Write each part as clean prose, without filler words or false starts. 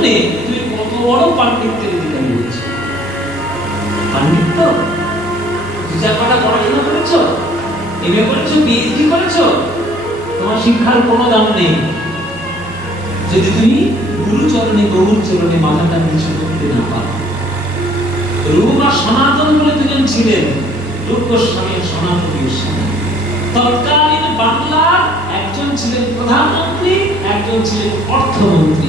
জীবনে তুমি কত বড় পাণ্ডিত্যের অধিকারী হয়েছো। পাণ্ডিত্য যা কটা পড়াশোনা করেছো, এমএ করেছো, পিএইচডি করেছো, তোমার শিক্ষার কোনো দাম নেই যদি তুমি গুরুচরণে গৌর চরণে মাথাটা নিচু করতে না পারো। রূপ আর সনাতন বলে দুজন ছিলেন, রূপ গোস্বামী আর সনাতন গোস্বামী। তৎকালীন বাংলার একজন ছিলেন প্রধানমন্ত্রী, একজন ছিলেন অর্থমন্ত্রী।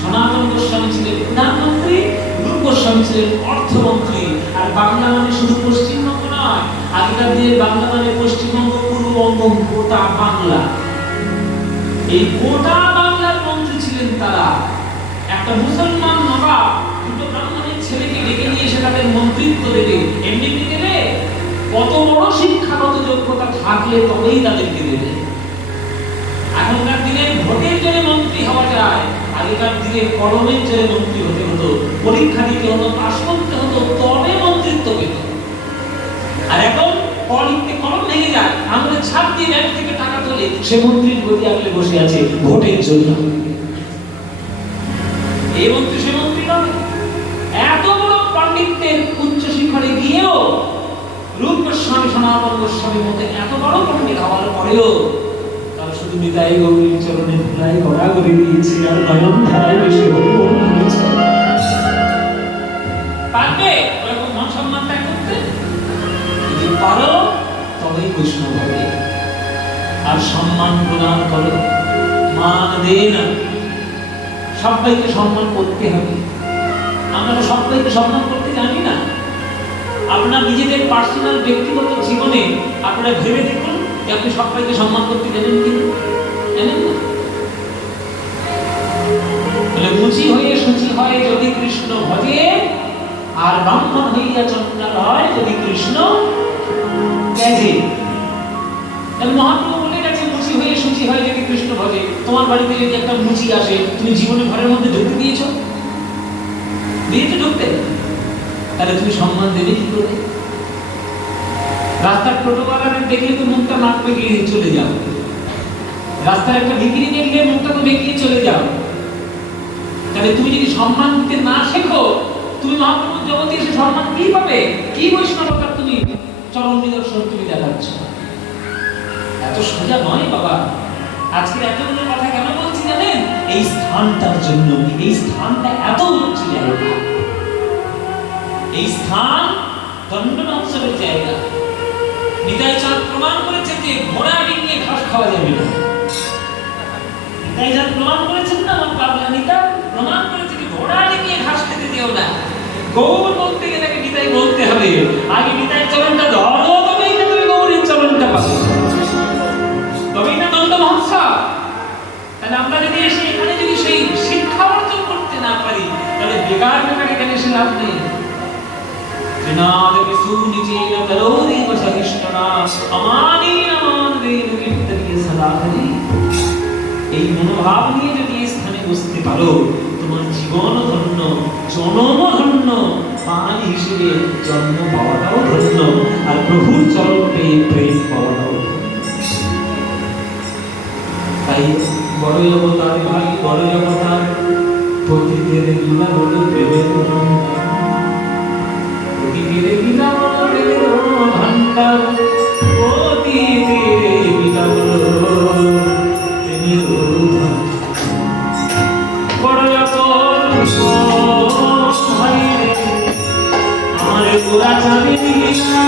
সনাতন গোস্বামী ছিলেন প্রধানমন্ত্রী, রূপ গোস্বামী ছিলেন অর্থমন্ত্রী। আর বাংলা মানে শুধু পশ্চিমবঙ্গ নয়, আগেকার দিনে বাংলা মানে পশ্চিমবঙ্গ, পূর্ববঙ্গ, গোটা বাংলা। এই গোটা বাংলার মন্ত্রী ছিলেন তারা। একটা মুসলমান নবাব দুটো ব্রাহ্মণের ছেলেকে ডেকে নিয়ে এসে তাদের মন্ত্রিত্ব দেবে, এমনি দেবে? কত বড় শিক্ষাগত যোগ্যতা থাকলে তবেই তাদেরকে দেবে। এখনকার দিনে ভোটের জন্য মন্ত্রী হওয়া যায়, আগেকার দিনে কলমের জন্য মন্ত্রী হতে হতো, পরীক্ষা দিতে হতো, পাশ করতে হতো, তবে মন্ত্রিত্ব পেত। আর এখন লিখতে কলম ভেঙে যায়, আমাদের ছাপ দিয়ে ব্যাংক থেকে টাকা তোলে, সে মন্ত্রীর গদি আগলে বসে আছে ভোটের জন্য। এই মন্ত্রী সে মন্ত্রী নয়। এত বড় পাণ্ডিত্যের উচ্চ শিখরে গিয়েও রূপ গোস্বামী সনাতন গোস্বামীর মধ্যে এত বড় পণ্ডিত হওয়ার পরেও তারা শুধু নিতাই গৌরীর চরণে ধুলায় গড়া করে দিয়েছে আর নয়ন ধারায় বেশি হরি বল করেছে। পারবে ওরকম মান সম্মান ত্যাগ করতে? যদি পারো তবেই বৈষ্ণব হবে। আর সম্মান প্রদান করো, মান দে না। সবাইকে সম্মান করতে হবে। আমরা তো সবাইকে সম্মান করতে জানি না। আপনার নিজেদের পার্সোনাল ব্যক্তিগত জীবনে আপনারা ভেবে দেখুন যে আপনি সবাইকে সম্মান করতে জানেন কিনা? জানেন না? তাহলে মুচি হয়ে সূচি হয় যদি কৃষ্ণ ভজে, আর ব্রাহ্মণ হইয়া চন্দ্র হয় যদি কৃষ্ণ ত্যাজে। তাহলে মহাপ্রভু বলে গেছে মুচি হয়ে সূচি হয় যদি কৃষ্ণ ভজে। তোমার বাড়িতে যদি একটা মুচি আসে, তুমি জীবনে ঘরের মধ্যে ঢুকতে দিয়েছো? দিয়েছো ঢুকতে? তাহলে তুমি সম্মান দেবে কি করে? রাস্তার টোটোওয়ালাদের দেখলে তো মুখটা নাক বেঁকিয়ে চলে যাও। রাস্তার একটা ভিখিরি দেখলে মুখটা তো বেঁকিয়ে চলে যাও। তাহলে তুমি যদি সম্মান দিতে না শেখো, তুমি মহাপ্রভুর জগতে এসে সম্মান কি পাবে? কি বৈষ্ণবতার তুমি চরম নিদর্শন তুমি দেখাচ্ছ? এত সোজা নয় বাবা। আজকের এতগুলো কথা কেন বলছি জানেন? এই স্থানটার জন্য। এই স্থানটা এত উচ্চ জায়গা। এই স্থান দণ্ডনাথের জায়গা। নিতাই চাঁদ প্রমাণ করেছে যে ঘোড়া ডিঙিয়ে ঘাস খাওয়া যাবে না। নিতাই চাঁদ প্রমাণ করেছেন না, আমার পাগলা নিতা প্রমাণ করেছে যে ঘোড়া ডিঙিয়ে ঘাস খেতে দিও না। গৌর বলতে গেলে নিতাই বলতে হবে। আগে নিতাই চরণটা ধরো, তবেই না তুমি গৌরের চরণটা পাবে, তবেই না দণ্ড মহোৎসব। তাহলে আমরা যদি এসে এখানে যদি সেই শিক্ষা অর্জন করতে না পারি, তাহলে বেকার বেকার এখানে এসে লাভ নেই। এই মনোভাব নিয়ে যদি এই স্থানে বসতে পারো, তোমার জীবন ধন্য, জন্ম ধন্য, পানি হিসেবে জন্ম পাওয়াটাও ধন্য, আর প্রভুর চরণ পেয়ে প্রেম পাওয়াটাও ধন্য। তাই বড় অবতার ভাই, বড় অবতার প্রকৃতির লীলা হলো প্রেমের প্রকৃতির লীলা হলো প্রেমের ভান্ডার, প্রকৃতির লীলা হলো প্রেমের বড় ভাই আমার গোরা চাবি লীলা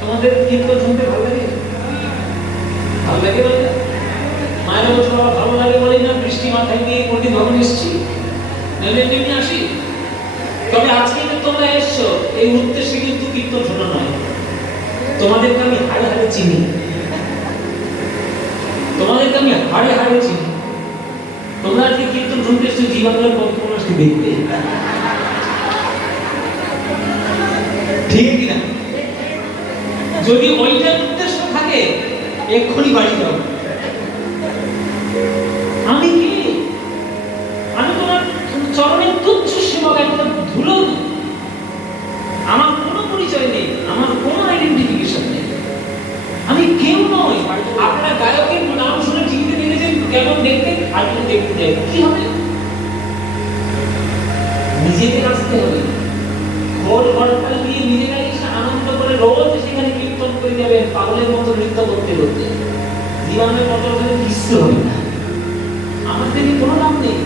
তোমাদের কীর্তন শুনতে ভালো লাগে? ভালো লাগে বলে মায়ের বছর ভালো লাগে বলে না বৃষ্টি মাথায় নিয়ে পণ্ডিত ভবন এসেছি, নইলে এমনি আসি। তবে আজকে যে তোমরা এসছো এই উদ্দেশ্যে কিন্তু কীর্তন শোনা নয়। তোমাদেরকে আমি হাড়ে হাড়ে চিনি, তোমাদেরকে আমি হাড়ে হাড়ে চিনি। তোমরা আজকে কীর্তন শুনতে এসছো জীবনের বর্তমানকে দেখতে, ঠিক কিনা? যদি ওইটার উদ্দেশ্য থাকে এক্ষুনি বাড়ি যাও। আমি কি? আমি তোমার চরণের তুচ্ছ সেবক, একটা ধুলো। আমার কোনো পরিচয় নেই, আমার কোনো আইডেন্টিফিকেশন নেই, আমি কেউ নই। আপনার গায়কের নাম শুনে টিভিতে দেখেছেন কেমন দেখতে, আর কেউ দেখতে যায় কি হবে? নিজেদের আসতে হবে, ঘর ঘরটা নিয়ে নিজেরাই আনন্দ করে রোজ সেখানে কীর্তন করে যাবেন পাগলের মতো নৃত্য করতে করতে। জীবনের মতো কিছু হবে না, আমার থেকে কোনো নাম নেই।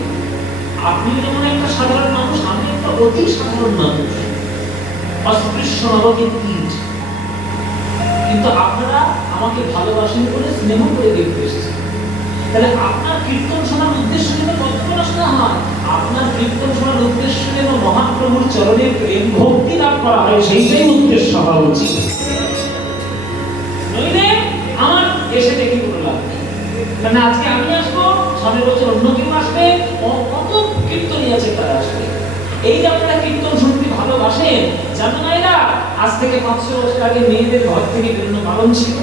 আপনি যেমন একটা সাধারণ মানুষ, আমি একটা অতি সাধারণ মানুষ, অস্পৃশ্য নবকের কীট। কিন্তু আপনারা আমাকে ভালোবাসেন বলে স্নেহ করে দেখতে এসেছেন। তাহলে আপনার কীর্তন শোনার উদ্দেশ্য যেন কতটা শোনা হয়, আপনার কীর্তন শোনার উদ্দেশ্য যেন মহাপ্রভুর চরণে প্রেম ভক্তি লাভ করা হয়, সেইটাই উদ্দেশ্য হওয়া উচিত। নইলে আমার এসে দেখি কোনো লাভ নেই। মানে আজকে আমি আসবো, সামনের বছর অন্য কেউ আসবে, কত কীর্তনী আছে তারা আসবে। এই যে আপনারা কীর্তন শুনতে ভালোবাসেন, জানো না এরা আজ থেকে 500 বছর আগে মেয়েদের ঘর থেকে বেরোনো পালন ছিল।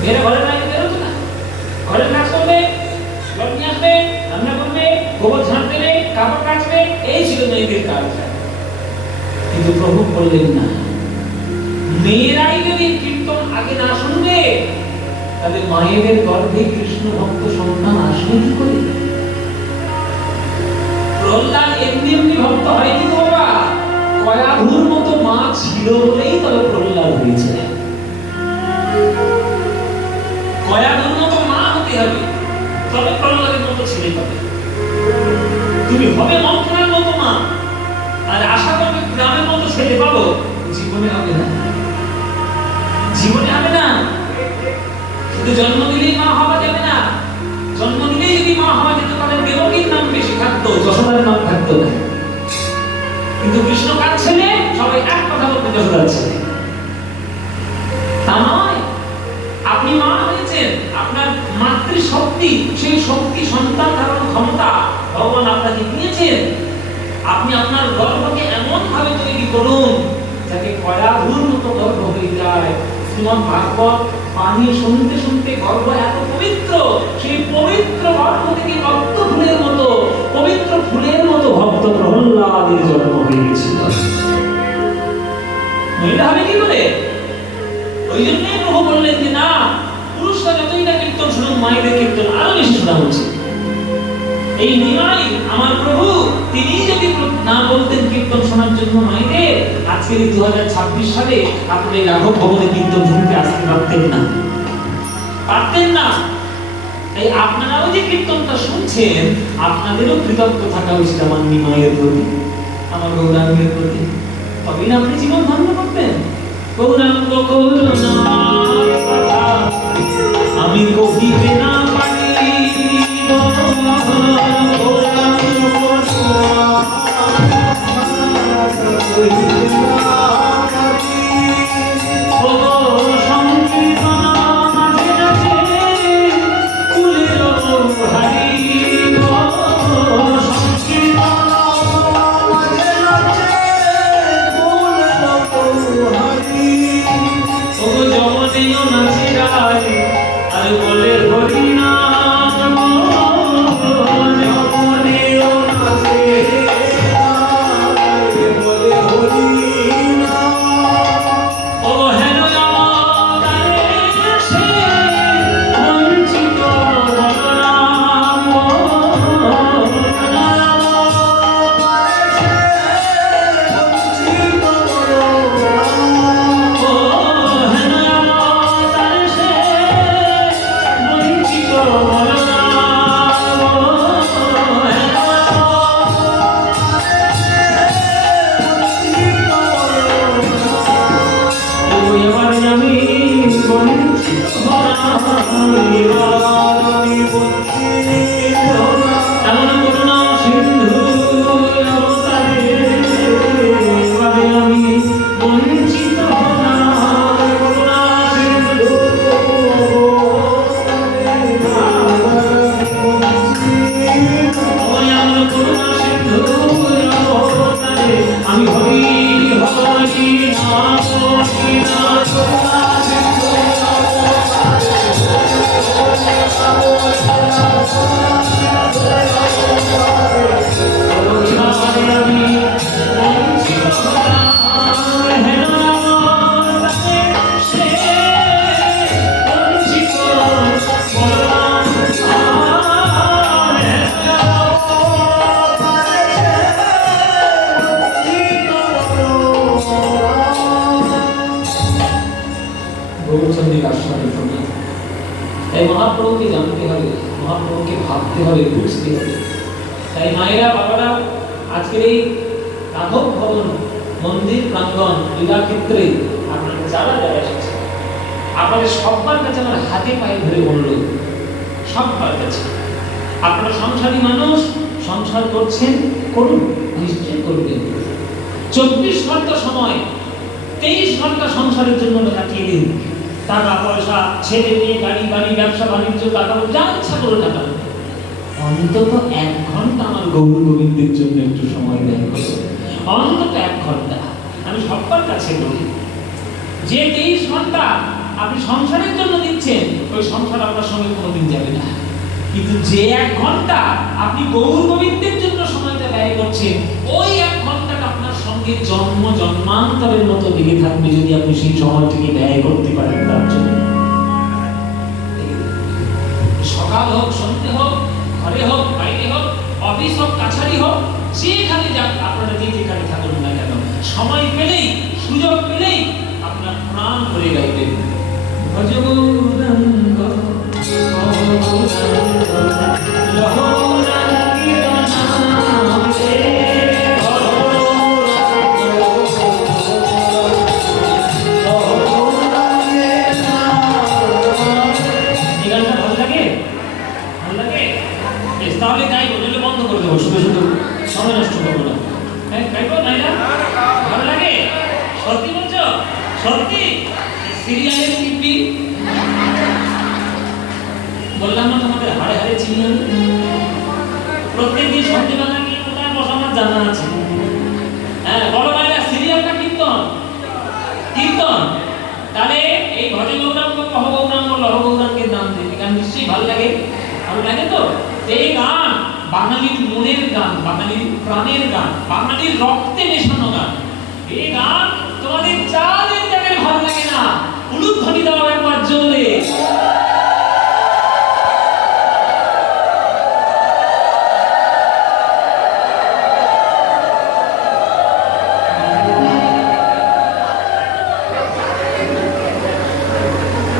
মেয়েরা ঘরের বাইরে বেরোতো না, ঘরের কাজ করবে, জল নিয়ে আসবে, রান্না করবে, গোবর ঝাঁট দেবে, কাপড় কাচবে, এই ছিল মেয়েদের কাজ। কিন্তু প্রভু বললেন না, মেয়েরাই যদি কীর্তন আগে না শুনবে তাহলে মায়েদের গর্ভে কৃষ্ণ ভক্ত সন্তান আসবে কি করে? প্রহ্লাদ এমনি এমনি ভক্ত হয়নি তো বাবা, কয়াধুর মতো মা ছিল বলেই তবে প্রহ্লাদ হয়েছে। কয়াধুর মতো মা হতে হবে তবে প্রহ্লাদের মতো ছেলে পাবে। তুমি হবে মন্থনের মতো মা আর আশা করবে গ্রামের মতো ছেলে পাবো, জীবনে হবে না, জীবনে হবে না। শুধু জন্ম দিলেই মা হওয়া যাবে না, জন্ম দিলেই যদি মা হওয়া যেত তাহলে দেবকীর নাম বেশি থাকতো, যশোদার নাম থাকতো না। কিন্তু কৃষ্ণ কার ছেলে, সবাই এক কথা বলতে যশোদার ছেলে। তা নয়, আপনি মা হয়েছেন, আপনার মাতৃশক্তি, সেই শক্তি সন্তান ধারণ ক্ষমতা ভগবান আপনাকে দিয়েছেন। আপনি আপনার গর্ভকে এমন ভাবে তৈরি করুন যাতে কয়াধুর মতো গর্ভ হয়ে যায়। শ্রীমদ্ ভাগবত পানি শুনতে শুনতে গর্ভ এত পবিত্র, সেই পবিত্র গর্ভ থেকে রক্ত ফুলের মতো, পবিত্র ফুলের মতো ভক্ত প্রহ্লাদের জন্ম হয়ে গেছিল। মহিলা হবে কি করে? ওই জন্যই প্রভু বললেন যে না, পুরুষরা যতই না কীর্তন শুনুন, মায়েদের কীর্তন আরো বেশি শোনা উচিত। এই নিমাই আমার প্রভু, তিনি যদি না বলতেন কীর্তন শোনার জন্য মায়েদের, আজকে 2026 সালে আপনি রাঘব ভবনে কীর্তন শুনতে আসতে পারতেন না, পারতেন না। তাই আপনারাও যে কীর্তনটা শুনছেন, আপনাদেরও কৃতজ্ঞ থাকা উচিত আমার নিমাইয়ের প্রতি, আমার গৌরাঙ্গের প্রতি। তবেই না আপনি জীবন ধন্য করবেন। গৌরাঙ্গ করুণার কথা আমি কহিতে না পারি, আর বলে হরি না মহাপ্রভুকে জানতে হবে, মহাপ্রভুকে ভাবতে হবে, বুঝতে হবে। তাই মায়েরা বাবারা আজকের এই রাঘব ভবন মন্দির প্রাঙ্গণ লীলাক্ষেত্রে আপনারা যারা যারা এসেছে, আপনাদের সবার কাছে আমার হাতে পায়ে ধরে অনুরোধ, সবার কাছে আপনারা সংসারী মানুষ, সংসার করছেন, করুন, নিশ্চয় করবেন। 24 ঘন্টা সময় 23 ঘন্টা সংসারের জন্য কাটিয়ে দিন। টাকা পয়সা, ছেলে মেয়ে, গাড়ি বাড়ি, ব্যবসা বাণিজ্য, টাকা যা ইচ্ছা করে টাকা, অন্তত 1 ঘন্টা আমার গৌর গোবিন্দের জন্য একটু সময় ব্যয় করুন, অন্তত 1 ঘন্টা। আমি সবার কাছে বলি যে 23 ঘন্টা আপনি সংসারের জন্য দিচ্ছেন, ওই সংসার আপনার সঙ্গে কোনোদিন যাবে না। কিন্তু যে 1 ঘন্টা আপনি গৌর গোবিন্দের জন্য সময়টা ব্যয় করছেন, ওই 1 ঘন্টাটা আপনার সঙ্গে জন্ম জন্মান্তরের মতো লেগে থাকবে, যদি আপনি সেই সময়টিকে ব্যয় করতে পারেন তার জন্য। সকাল হোক, সন্ধ্যে হোক, ঘরে হোক, বাইরে হোক, অফিস হোক, কাছারি হোক, যেখানে যান আপনারা, যেখানে থাকুন না কেন, সময় পেলেই, সুযোগ পেলেই আপনার প্রাণ করে গাইবেন ভজ গৌরাঙ্গ তাহলে গাইবো, নইলে বন্ধ করে দেবো, শুধু শুধু সময় নষ্ট করবো না। হ্যাঁ গাইবো, তাই না? ভালো লাগে? সত্যি বলছো? সত্যি? সিরিয়ালের টিভি বললাম না তোমাদের, হাড়ে হাড়ে চিনি আমি। প্রত্যেকদিন সন্ধ্যেবেলা গিয়ে কোথায় বসা আমার জানা আছে। হ্যাঁ বড় ভাইরা, সিরিয়ালটা কীর্তন, কীর্তন। তাহলে এই ভজ গৌরাঙ্গ, কহ গৌরাঙ্গ, লহ গৌরাঙ্গের নাম দিয়ে গান নিশ্চয়ই ভালো লাগে। ভালো লাগে তো? এই গান বাঙালির মনের গান, বাঙালির প্রাণের গান, বাঙালির রক্তে মেশানো গান। এই গান তোমাদের চাঁদের জায়গায় ভালো লাগে না, উলুধ্বনি দাও একবার জোরে।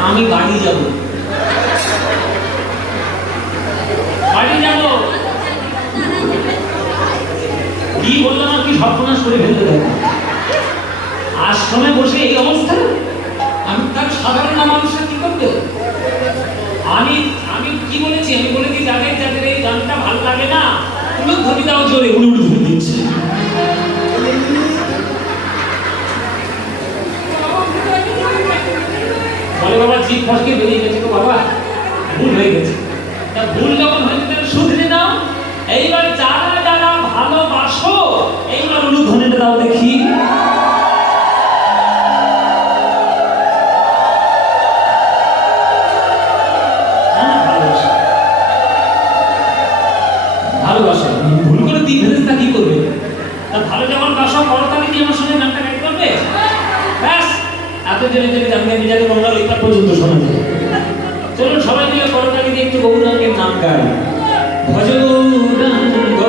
আমি বাড়ি যাব, বাড়ি যাব। কি বললাম আর কি সর্বনাশ করে ফেলতে দেখো। আশ্রমে বসে এই অবস্থা, আমি তার সাধারণ মানুষরা কি করবে? আমি কি বলেছি? আমি বলেছি যাদের যাদের এই গানটা ভালো লাগে না, উলুধ্বনি দাও জোরে। উলুধ্বনি দিচ্ছে। বলে বাবা জিভ ফসকে বেরিয়ে গেছে তো বাবা, ভুল হয়ে গেছে। তা ভুল যখন হয়েছে তাহলে শুধরে নাও। এইবার যারা যারা ভালোবাসো, এইবার উলুধ্বনিটা দাও দেখি। ভালোবাসো, ভুল করে তিন ফেরেশতা কি করবে? তা ভালো যখন বাসো, করতালি কি আমার সঙ্গে গানটা গাইতে পারবে? ব্যাস, এত জেনে জেনে আমি নিজেকে মঙ্গল ওইটা পর্যন্ত শোনা যায়। চলুন সবাই মিলে করতালি দিয়ে একটু গৌরাঙ্গের নাম গাই। ভজ গৌরাঙ্গ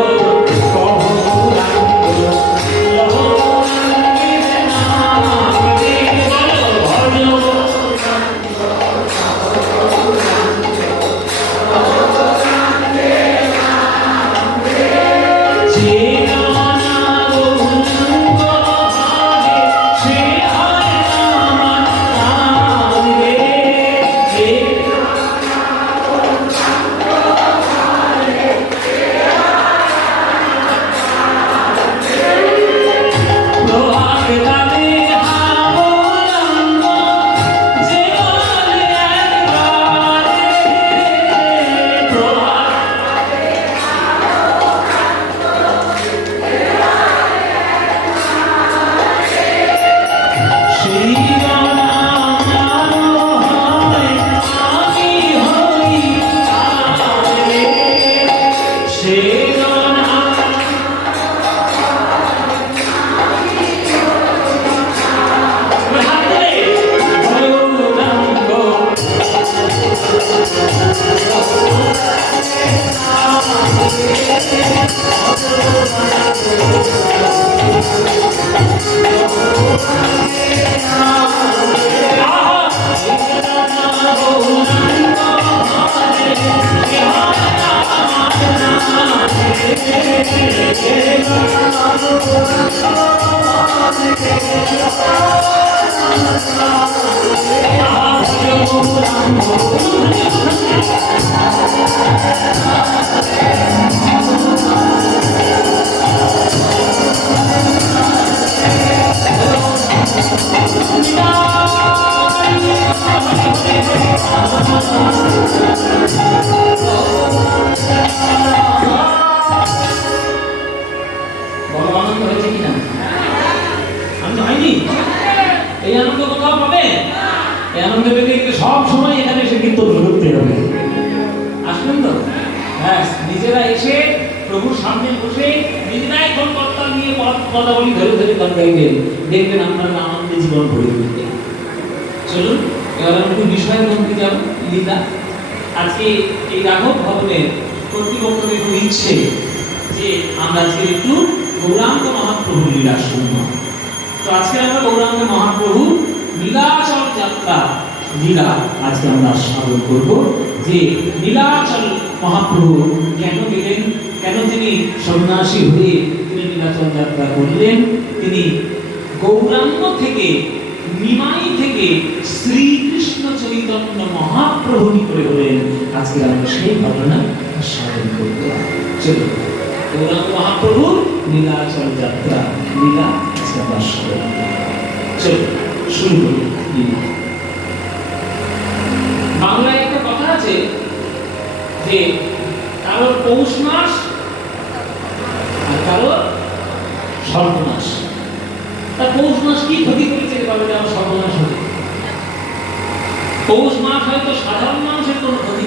বড় আনন্দ হয়েছে কিনা? আনন্দ হয়নি? এই আনন্দ কোথাও পাবে? এই আনন্দ পেতে গেলে সব সময় এখানে এসে কিন্তু ঢুকতে হবে। আসবেন তো? হ্যাঁ, নিজেরা এসে প্রভুর সামনে বসে নিজেরাই কোন কর্তা নিয়ে কথা বলি ধরে ধরে গান গাইবেন, দেখবেন আপনার আনন্দে জীবন ভরে উঠবে। চলুন এবার আমরা একটু বিষয়বন্দী যাব। লীলা আজকে এই রাঘব ভবনের কর্তৃপক্ষের একটু ইচ্ছে যে আমরা আজকে একটু গৌরাঙ্গ মহাপ্রভুর লীলা শুনব। তো আজকে আমরা গৌরাঙ্গ মহাপ্রভু নীলাচল যাত্রা লীলা আজকে আমরা স্মরণ করব যে নীলাচল মহাপ্রভু কেন গেলেন, কেন তিনি সন্ন্যাসী হয়ে তিনি নীলাচল যাত্রা করলেন, তিনি গৌরাঙ্গ থেকে নিমাই থেকে শ্রীকৃষ্ণ চৈতন্য মহাপ্রভু করে হলেন। আজকে আমরা সেই ঘটনা স্মরণ করব। চলুন গৌরাঙ্গ মহাপ্রভু নীলাচল যাত্রা লীলা আজকে আমরা স্মরণ করব। চলুন শুরু করি লীলা। বাংলায় একটা কথা আছে যে কারোর পৌষ মাস আর কারোর সর্বনাশ। তা পৌষ মাস কি ক্ষতি করেছে এভাবে আমার সর্বনাশ হবে? পৌষ মাস হয়তো সাধারণ মানুষের কোনো ক্ষতি